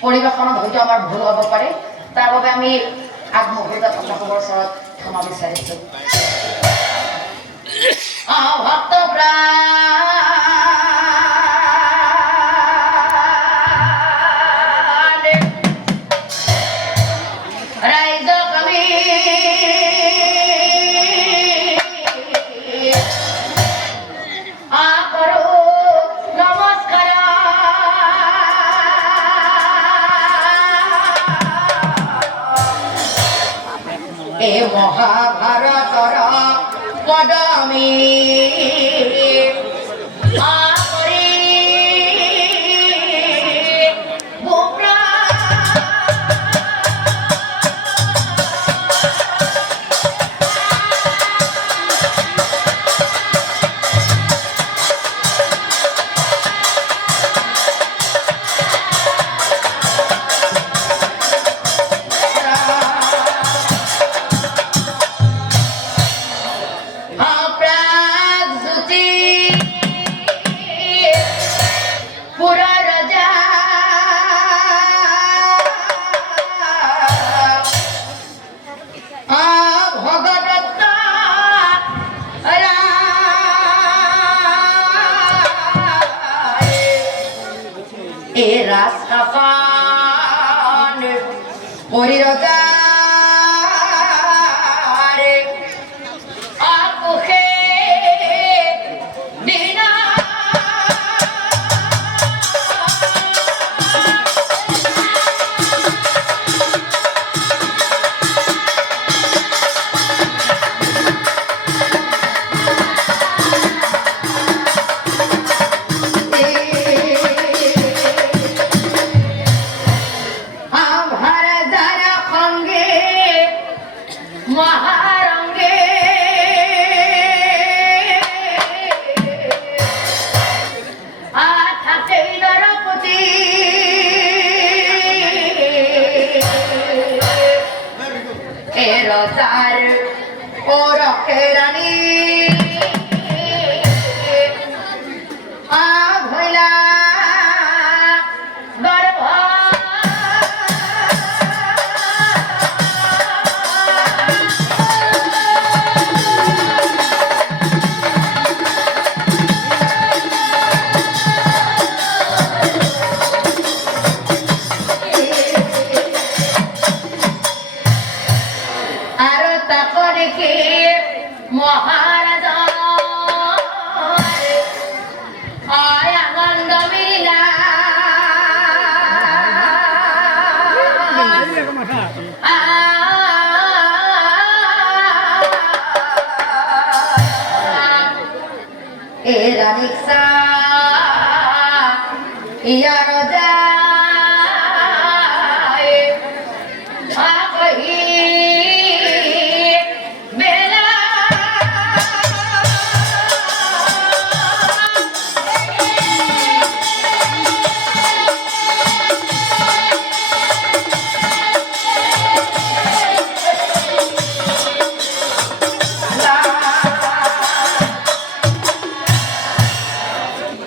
পৰিৱেশনত হয়তো আমাৰ ভুল হ'ব পাৰে তাৰ বাবে আমি আগমুহূৰ্তত আপোনালোকৰ ওচৰত ক্ষমা বিচাৰিছোঁ ভক্ত মহাভারতর পদমী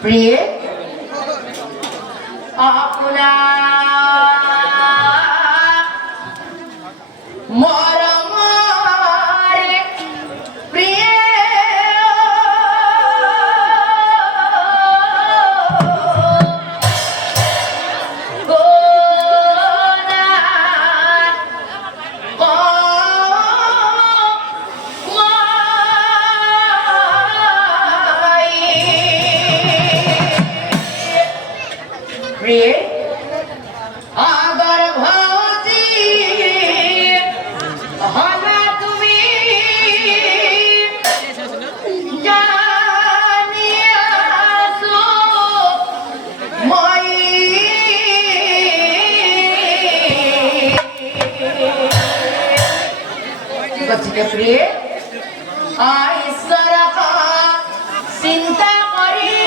প্রিয় আপনা মরমরে প্রিয় গোনা প্রিয় আগর ভাতি হলা তুমি জানিয়াছো মই গতিকে প্রিয় ঈশ্বর চিন্তা করি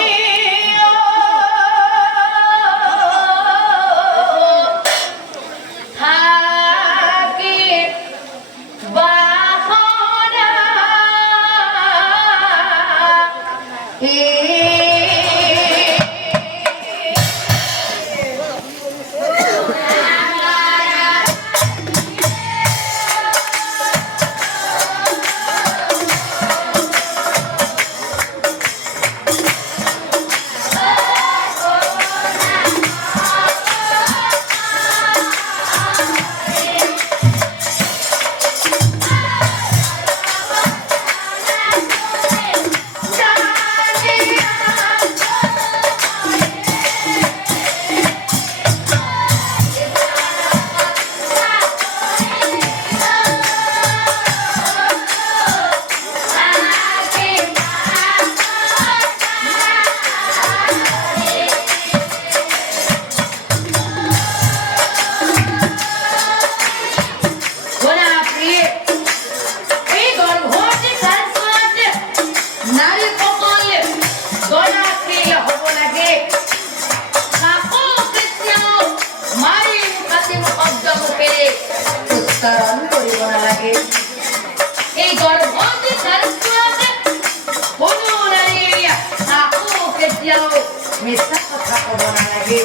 মিছা কথা ক'ব নালাগে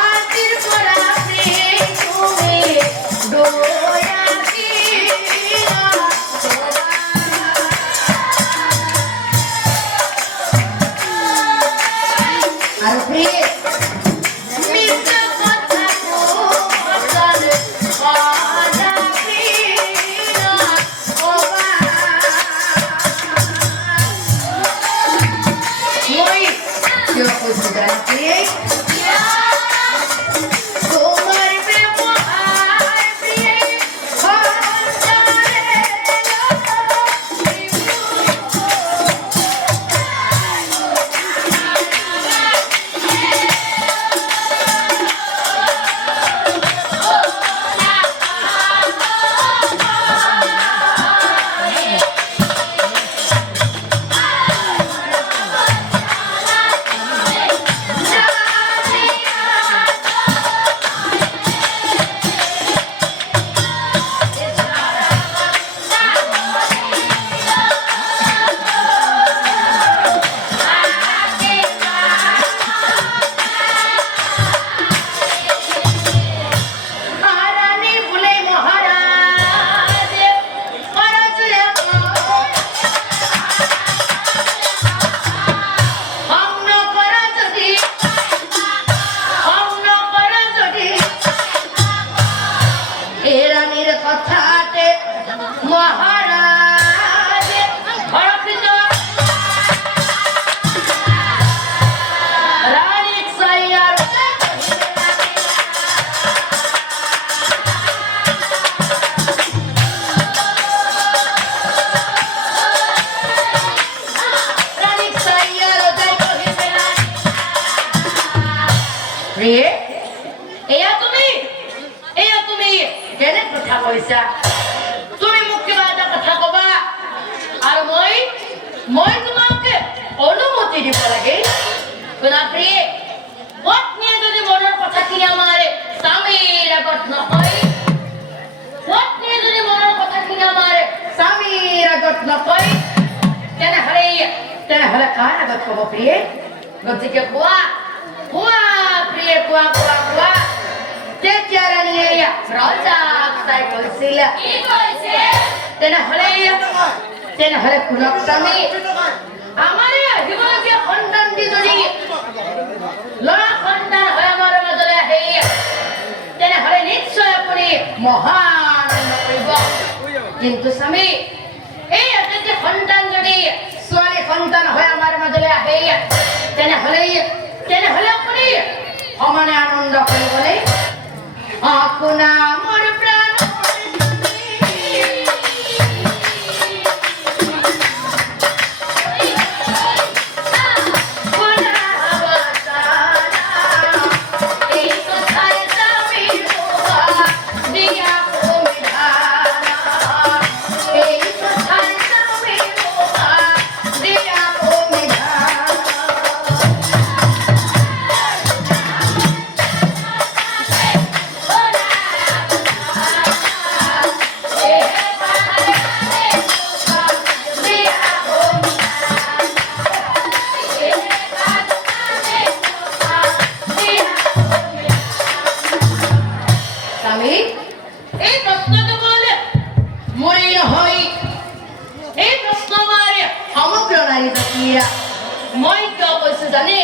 আজিৰ পৰা তুমি দয়া দিয়া আৰু মিছা কথা Yo considerante tomar memoar তুমি মোক কিবা এটা কথা কবা আৰু মই তোমাকে অনুমতি দিব লাগে শুনা প্ৰিয়ে পত্নীয়ে যদি মনৰ কথাখিনি আমাৰ স্বামীৰ আগত নকয় পত্নীয়ে যদি মনৰ কথাখিনি আমাৰ স্বামীৰ আগত নকয় তেনেহ'লে কাৰ আগত ক'ব প্ৰিয়ে গতিকে কোৱা প্ৰিয়ে কোৱা তেতিয়া ৰাণীয়ে ৰজাক তাই কৈছিল তেনেহ'লে শুনক স্বামী আমাৰ আহিবলগীয়া সন্তানটি যদি ল'ৰা সন্তান হৈ আমাৰ মাজলৈ আহে তেনেহ'লে নিশ্চয় আপুনি মহান কৰিব কিন্তু স্বামী এই এটি সন্তান যদি ছোৱালী সন্তান হৈ আমাৰ মাজলৈ আহে তেনেহ'লে আপুনি সমানে আনন্দ কৰিবনে আপুনা মোৰ প্ৰাণ মই কিয় কৈছো জানে